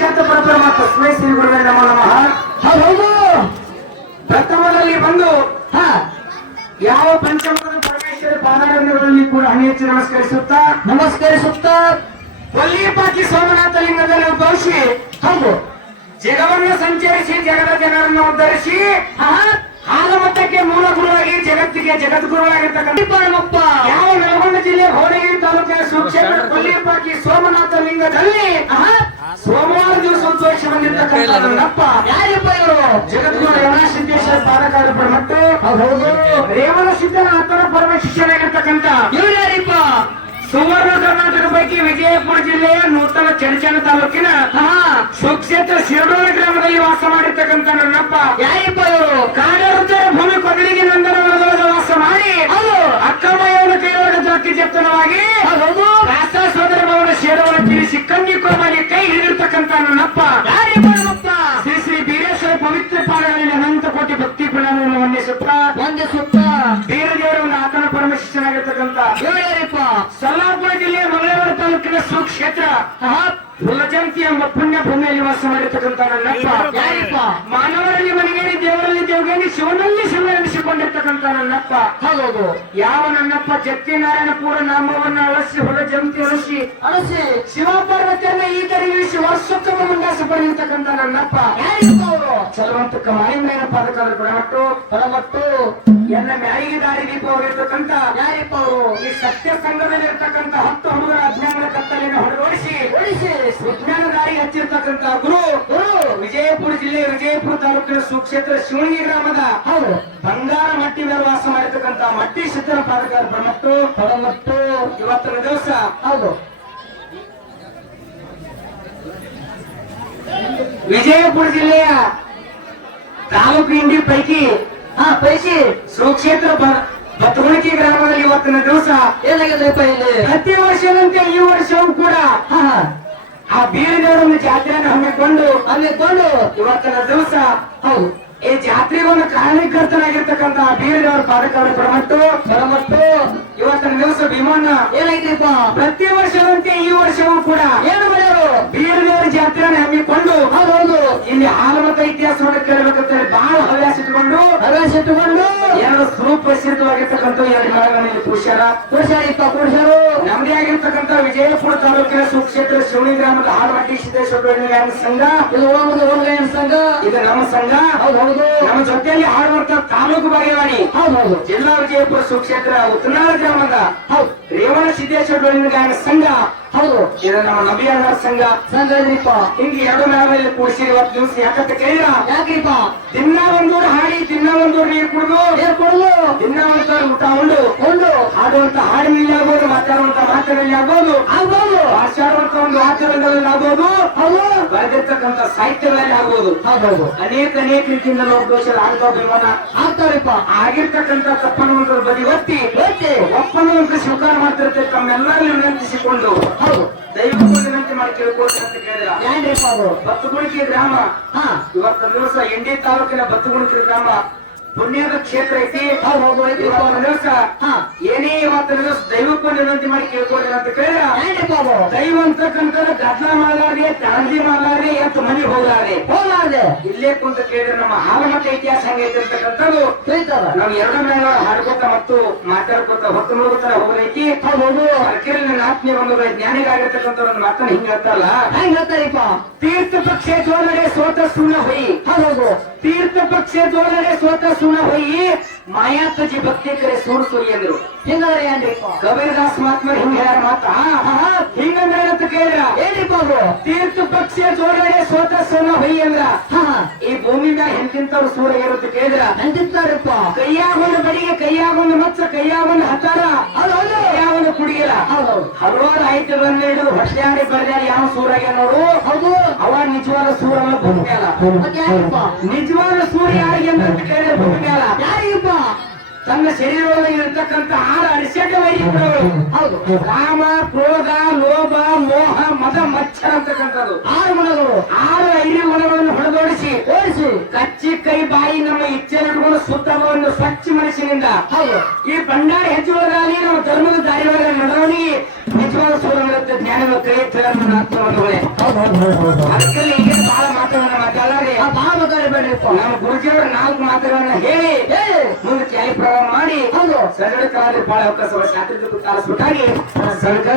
ಸಾಕ್ಷಾತ್ ಪರಪರಮಾತ್ಮ ತಸ್ಮೈ ಶ್ರೀ ಗುರುವೇ ನಮೋ ನಮಃ. ಹೌದು. ಪ್ರಥಮದಲ್ಲಿ ಬಂದು ಹಾ. ಯಾವ ಪಂಚಮದ ಪರಮೇಶ್ವರ ಪಾದಾರಣ್ಯಗಳಲ್ಲಿ ಕೂಡ ಹಣಿ ನಮಸ್ಕರಿಸುತ್ತಾ ನಮಸ್ಕರಿಸುತ್ತಾ? ನಮಸ್ಕರಿಸುತ್ತ. ಕೊಲ್ಲಿಪಾಕಿ ಸೋಮನಾಥ ಲಿಂಗದಲ್ಲಿ ಉದ್ಭವಿಸಿ ಹೌದು. ಜಗವನ್ನು ಸಂಚರಿಸಿ ಜಗದ ಜನರನ್ನು ಉದ್ಧರಿಸಿ ಆಹಾ ಹಾಲಮಟ್ಟಕ್ಕೆ ಮೂಲ ಗುರುವಾಗಿ ಜಗತ್ತಿಗೆ ಜಗದ್ಗುರುವಾಗಿರ್ತಕ್ಕಂಥ ಯಾವ ನಲ್ಗೊಂಡ ಜಿಲ್ಲೆ ಹೋಳಗಿರಿ ತಾಲೂಕಿನ ಸುಕ್ಷೇತ್ರ ಕೊಲ್ಲಿಪಾಕಿ ಸೋಮನಾಥ ಲಿಂಗದಲ್ಲಿ ಹಾ ಸೋಮವಾರ ದಿವಸ ಉದ್ಭವಿಸಿ ಬಂದಿರ್ತಕ್ಕಂಥ ನನ್ನಪ್ಪ ಯಾರಿಪ್ಪ ಇವರು? ಜಗದ್ಗುರು ರೇವಣ ಸಿದ್ದೇಶ್ವರ ಪಾದಕಾರ ಮತ್ತು ಹೌದು ರೇವಣ ಸಿದ್ದನ ಪರಮ ಶಿಷ್ಯನಾಗಿರ್ತಕ್ಕಂಥ ಇವ್ರು ಯಾರಿಪ್ಪ? ಸುವರ್ಣ ಕರ್ನಾಟಕ ಪೈಕಿ ವಿಜಯಪುರ ಜಿಲ್ಲೆಯ ನೂತನ ಚಡಚಣ ತಾಲೂಕಿನ ಸುಕ್ಷೇತ್ರ ಶಿರಡೋಳ ಗ್ರಾಮದಲ್ಲಿ ವಾಸ ಮಾಡಿರ್ತಕ್ಕಂಥ ನನ್ನಪ್ಪ. ಯಾರಿಪ್ಪ ಇವರು? ಯಾರಿಪ್ಪ ಸೊಲ್ಲಾಪುರ ಜಿಲ್ಲೆ ಮಂಗಳವಾರ ತಾಲೂಕಿನ ಸುಕ್ಷೇತ್ರ ಹುಲಜಂತಿ ಎಂಬ ಪುಣ್ಯ ಭೂಮಿಯಲ್ಲಿ ವಾಸ ಮಾಡಿರ್ತಕ್ಕಂಥ ನನ್ನಪ್ಪ. ಯಾರಿಪ್ಪ? ಮಾನವರಲ್ಲಿ ಮನೆಗೇರಿ ದೇವರಲ್ಲಿ ದೇವಗೇರಿ ಶಿವನಲ್ಲಿ ಶಿವ ಎನಿಸಿಕೊಂಡಿರ್ತಕ್ಕಂಥ ನನ್ನಪ್ಪ. ಹೌದು ಯಾವ ನನ್ನಪ್ಪ? ಜತ್ತಿನಾರಾಯಣಪುರ ನಾಮವನ್ನು ಅಳಸಿ ಹುಲಜಂತಿ ಅಳಸಿ. ಅಳಸಿ. ಶಿವ ಪಾರ್ವತಿಯನ್ನ ಈ ತರಗಿಸಿ ವರ್ಷೋತ್ತಮ ಮುಂದಾಸ ಪಡೆದಿರ್ತಕ್ಕಂಥ ನನ್ನಪ್ಪ. ಯಾರಪ್ಪ ಅವರು? ಚಲವಂತಕ್ಕ ಮಾಳಿಂಗನ ಪಾದಕಾಲ ಕೊಡಮಟ್ಟು ಪರಮಟ್ಟು ಎನ್ನ ಮ್ಯಾಳಿಗೆ ದಾರಿ ದೀಪವಾಗಿರ್ತಕ್ಕಂಥ ಯಾರಿಪ್ಪ ಅವರು ಸಂಘದಲ್ಲಿ ಸತ್ಯ ಸಂಘದಲ್ಲಿರ್ತಕ್ಕಂಥ ಹತ್ತು ಹುಡುಗರ ಅಜ್ಞಾನದ ಕತ್ತಲಿನ ಹೊಡೆದೋಡಿಸಿ ಒಡಿಸಿ ವಿಜ್ಞಾನ ದಾರಿ ಹಚ್ಚಿರ್ತಕ್ಕಂಥ ಗುರು ಗುರು. ವಿಜಯಪುರ ಜಿಲ್ಲೆ ವಿಜಯಪುರ ತಾಲೂಕಿನ ಸುಕ್ಷೇತ್ರ ಶಿವಣಗಿ ಗ್ರಾಮದ ಹೌದು. ಬಂಗಾರ ಮಟ್ಟಿ ಮೇಲೆ ವಾಸ ಮಾಡಿರ್ತಕ್ಕಂಥ ಮಟ್ಟಿ ಸಿದ್ಧರ ಪಾದಕಾರ ಬ್ರಹ್ಮಟ್ಟು ಪರಮಟ್ಟು ಇವತ್ತಿನ ದಿವಸ. ಹೌದು. ವಿಜಯಪುರ ಜಿಲ್ಲೆಯ ತಾಲೂಕು ಇಂಡಿ ಪೈಕಿ ಹಾ ಪೈಸಿ ಸುಕ್ಷೇತ್ರ ಬತ್ತಗುಣಿಕೆ ಗ್ರಾಮದಲ್ಲಿ ಇವತ್ತಿನ ದಿವಸ ಇಲ್ಲಿ? ಪ್ರತಿ ವರ್ಷದಂತೆ ಈ ವರ್ಷವೂ ಕೂಡ ಆ ಬೀರದೇವರನ್ನು ಜಾತ್ರೆಯನ್ನು ಹಮ್ಮಿಕೊಂಡು ಹಮ್ಮಿಕೊಂಡು? ಕೊಂಡು ಇವತ್ತಿನ ದಿವಸ ಹೌದು. ಈ ಜಾತ್ರೆಗೊಂದು ಕಾರಣೀಕರ್ತನಾಗಿರ್ತಕ್ಕಂತ ಬೀರದೇವರ ಪಾದಕಾರ ಬರಮಟ್ಟು. ಬರಮಟ್ಟು. ಇವತ್ತಿನ ದಿವಸ ವಿಮಾನ. ಏನಾಯ್ತಪ್ಪ ಪ್ರತಿ ವರ್ಷದಂತೆ ಈ ವರ್ಷವೂ ಕೂಡ ಏನು ಮಾಡ್ಯಾರು ಬೀರದೇವರ ಜಾತ್ರೆಯನ್ನು ಹಮ್ಮಿಕೊಂಡು ಎರಡು ಸುಪ್ರಸಿದ್ಧವಾಗಿರ್ತಕ್ಕಂಥ ಎರಡು ಮಳೆಗಳಲ್ಲಿ ಪುರುಷರ ಕೂಡ್ಸ್ಯಾರಿಪ್ಪ ಕೂಡ್ಸ್ಯಾರು ನಮ್ಮದೇ ಆಗಿರ್ತಕ್ಕಂಥ ವಿಜಯಪುರ ತಾಲೂಕಿನ ಸುಕ್ಷೇತ್ರ ಶಿವಣಿ ಗ್ರಾಮದ ಹಾಲಮಟ್ಟಿ ಸಿದ್ದೇಶ್ವರ ಗಾಯನ ಸಂಘ. ಇದು ಹೋಗುದು ಹೋಗಯ್ಯನ ಸಂಘ. ಇದು ನಮ್ಮ ಸಂಘ. ಹೌದು ಹೌದು. ನಮ್ಮ ಜೊತೆಯಲ್ಲಿ ಹಾಡುವಂತ ತಾಲೂಕು ಬಾಗೇವಾಡಿ. ಹೌದು ಹೌದು. ಜಿಲ್ಲಾ ವಿಜಯಪುರ ಸುಕ್ಷೇತ್ರ ಉತ್ತನಾಳ ಗ್ರಾಮದ ಹೌದು. ರೇವಣ ಸಿದ್ದೇಶ್ವರ ಗಾಯನ ಸಂಘ. ಹೌದು. ಇದು ನಮ್ಮ ನಬಿಯಾಣ ಸಂಘ. ಸಂಘ ಇದ್ರಿಪ್ಪ. ಹಿಂಗೆ ಎರಡು ಮೇಲೆ ಕೂಡಿಸಿ ಇವತ್ತು ದಿವಸ ಯಾಕಂತ ಕೇಳಿದ ಯಾಕ್ರಿಪ್ಪ ದಿನ ಒಂದೂರು ಹಾಡಿ ದಿನ ಒಂದೂರು ನೀರು ಕುಡಿದು ಏನ್ ಕೊಡುದು. ದಿನ ಒಂದೂರು ಊಟ ಉಂಡು. ಹಾಡುವಂತ ಹಾಡಿನಲ್ಲಿ ಆಗ್ಬೋದು ಮಾತಾಡುವಂತ ಮಾತಿನಲ್ಲಿ ಆಗ್ಬೋದು. ಆಗ್ಬೋದು. ಭಾಷಾಡುವಂತ ಒಂದು ಆಚರಣೆಗಳಲ್ಲಿ ಆಗ್ಬೋದು. ಹೌದು. ಬರೆದಿರ್ತಕ್ಕಂಥ ಸಾಹಿತ್ಯದಲ್ಲಿ ಆಗ್ಬೋದು. ಹೌದು ಅನೇಕ ಅನೇಕ ರೀತಿಯಿಂದ ನಾವು ಆಡ್ಬೋ ವಿಮಾನ ಆಗ್ತಾರಪ್ಪ ಆಗಿರ್ತಕ್ಕಂಥ ತಪ್ಪನ್ನು ಒಂದು ಬದಿ ಒತ್ತಿ. ಒಪ್ಪನ್ನು ಒಂದು ಸ್ವೀಕಾರ ಮಾಡ್ತಿರ್ತೇವೆ ತಮ್ಮೆಲ್ಲರೂ ವಿನಂತಿಸಿಕೊಂಡು. ಹೌದು. ದೈವಕ್ಕೂ ವಿನಂತಿ ಮಾಡಿ ಕೇಳ್ಕೊಳ್ಳಿ ಅಂತ ಕೇಳಿದ್ರ ಏನ್ರಿಪ್ಪ ಅದು? ಬತ್ತುಗುಣಿಕೆ ಗ್ರಾಮ. ಹಾ. ಇವತ್ತಿನ ದಿವಸ ಎಂಡಿ ತಾಲೂಕಿನ ಬತ್ತುಗುಣಿಕೆ ಗ್ರಾಮ. ಪುಣ್ಯದ ಕ್ಷೇತ್ರ ಐತಿ. ದಿವಸ. ಹಾ. ಏನೇ ಇವತ್ತಿನ ದಿವಸ ದೈವಕ್ಕೂ ವಿನಂತಿ ಮಾಡಿ ಕೇಳ್ಕೊಳ್ಳಿ ಅಂತ ಕೇಳಿ ದೈವ ಅಂತಕ್ಕಂತ ಗದ್ಲ ಮಾಡಲಾರಿ ತಾಂಡಿ ಮಾಡಲಾರಿ ಅಂತ ಮನೆ ಹೋಗ್ಲಾರಿ ಹೋಗಾದೆ ಇಲ್ಲೇ ಕುಂತ ಕೇಳಿದ್ರೆ ನಮ್ಮ ಹಾಲಮತ ಇತಿಹಾಸ ಹೆಂಗೈತೆ ಅಂತಕ್ಕಂಥದ್ದು. ನಾವು ಎರಡು ಮೇಲೆ ಹಾಡ್ಕೋತ ಮತ್ತು ಮಾತಾಡ್ಕೋತ ಹೊತ್ತು ನೋಡ್ಕೋತ ಹೋಗ್ಲೈತಿ ನನ್ನ ಆತ್ಮೀಯ ಒಂದು ಜ್ಞಾನಿಗಾಗಿರ್ತಕ್ಕಂಥ ಒಂದು ಮಾತನ್ನ ಹಿಂಗ ಹೇಳ್ತಾರಲ್ಲ? ಹೆಂಗ್ ಹೇಳ್ತಾರಿಪ್ಪ? ತೀರ್ಥ ಪಕ್ಷ ಸೋತ ಸುಳ್ಳ ಹೋಯಿ. ಹೌದು. ತೀರ್ಥ ಪಕ್ಷ ಜೋಲರೆ ಸ್ವತಃ ಸುಣ ಹೋಯಿ ಮಾಯಾತಜಿ ಭಕ್ತಿ ಕರೆ ಸೂರ್ ಸುರಿ ಅಂದ್ರು ಹಿಂಗಾದ್ರೆ ಏನ್ರಿಪ್ಪ ಕಬೀರದಾಸ್ ಮಹಾತ್ಮರು ಹಿಂಗ ಹೇಳ್ಯಾರ ಮಾತ ಹಿಂಗ ಅಂತ ಕೇಳಿದ್ರ ಏನ್ರಿಪ್ಪ ಅದು ತೀರ್ಥ ಪಕ್ಷ ಸ್ವತಃ ಸೋತ ಹೊಯ್ ಹೊಯಿ ಅಂದ್ರ. ಹಾ. ಈ ಭೂಮಿ ಮ್ಯಾಗ ಎಂತಿಂತವ್ರು ಸೂರ ಇರುತ್ತೆ ಕೇಳಿದ್ರ? ಹೆಂಗಿಂತಾರಪ್ಪ ಕೈಯಾಗೊಂದು ಬಡಿಗೆ ಕೈಯಾಗೊಂದು ಮಚ್ಚ ಕೈಯಾಗೊಂದು ಹತ್ತಾರ ಕೈಯಾಗೊಂದು ಹೌದು ಹಲವಾರು ಆಯ್ಕೆಗಳನ್ನ ಹಿಡಿದು ಹೊಡೆದಾಡಿ ಬರೆದಾಡಿ ಯಾವ ಸೂರಾಗ ನೋಡು. ಹೌದು. ಅವ ನಿಜವಾದ ಸೂರ ಭೂಮಿ ಮ್ಯಾಲ ಯಾರಿಪ್ಪ ನಿಜವಾದ ಸೂರ್ಯ ಯಾರಿಗೆ ಅಂತ ಕೇಳಿದ್ರೆ ಭೂಮಿ ಮ್ಯಾಲ ಯಾರಿಗಪ್ಪ? ತನ್ನ ಶರೀರದೊಳಗೆ ಇರತಕ್ಕಂತ ಆರು ಅರಿಸೆಟ ವೈರಿಗಳು ಹೌದು. ಕಾಮ ಕ್ರೋಧ ಲೋಭ ಮೋಹ ಮದ ಮಚ್ಚರ ಅಂತಕ್ಕಂಥದ್ದು. ಆರು ಮನಗಳು. ಆರು ಐದು ಮನಗಳನ್ನು ಹೊಡೆದೋಡಿಸಿ ಓಡಿಸಿ. ಕಚ್ಚಿ ಕೈ ಬಾಯಿ ನಮ್ಮ ಇಚ್ಛೆ ಇಟ್ಕೊಂಡು ಸುತ್ತಮವನ್ನು ಸ್ವಚ್ಛ ಮನಸ್ಸಿನಿಂದ. ಹೌದು. ಈ ಭಂಡಾರ ಹೆಚ್ಚುವುದಾಗಿ ನಮ್ಮ ಧರ್ಮದ ದಾರಿ ಒಳಗೆ ನಡೆವಣಿಗೆ ನಿಜವಾದ ಸೂರ್ಯ ಜ್ಞಾನದ ಕೈ ಹೌದು ಅದಕ್ಕೆ ಈಗ ಬಹಳ ಮಾತುಗಳನ್ನ ಮಾತಾಡಬೇಡ್ರಿಪ್ಪ ನಮ್ಮ ಗುರುಜಿಯವರ ನಾಲ್ಕು ಮಾತುಗಳನ್ನ ಹೇಳಿ ಮುಂದೆ ಮಾಡಿ ಹೌದು. ಸರಳ ಕಾಲದಲ್ಲಿ ಬಹಳ ಅವಕಾಶ ಸರ್ಕಾರ